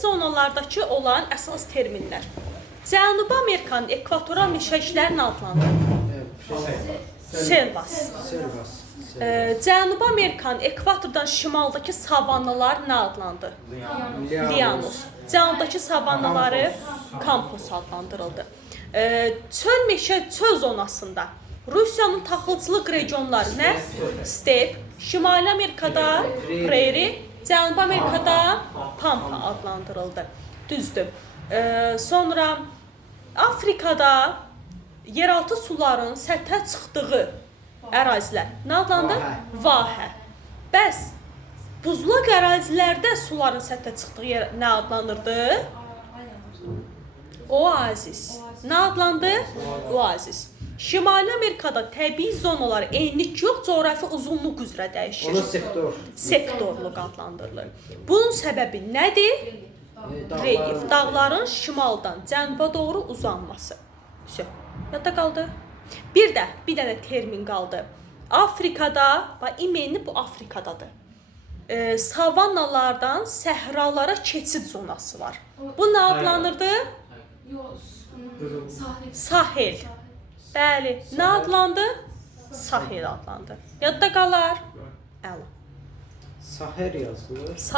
zonalardakı olan əsas terminlər. Cənubi Amerikanın ekvatoral meşəliklərini adlandırır. Selvas. Cənubi Amerikanın ekvatordan şimaldakı savannalar nə adlandı? Lianos. Cənubdakı savannaları Kampos adlandırıldı. Çöl meşə çöl zonasında Rusiyanın taxılçılıq regionları nə? Step. Şimali Amerikada Prairie, Cənubi Amerikada Pampa adlandırıldı. Düzdür. Sonra Afrikada yeraltı suların səthə çıxdığı ərazilər nə adlandı? Vahə. Bəs buzlaq ərazilərdə suların səthə çıxdığı yer nə adlanırdı? Oazis. Nə adlandı? Oazis. Şimali Amerikada təbii zonalar enlik yox, coğrafi uzunluq üzrə dəyişir. Ona sektor. Sektorluq adlandırılır. Bunun səbəbi nədir? Relyef. Dağların şimaldan cənuba doğru uzanması. Yadda qaldı. Bir dənə termin qaldı. Afrikada, imeni bu Afrikadadır. Savannalardan səhralara keçid zonası var. Bu nə adlanırdı? Sahil. Bəli, nə adlandı? Sahil adlandı. Yadda qalar. Əla. Sahər yazılır.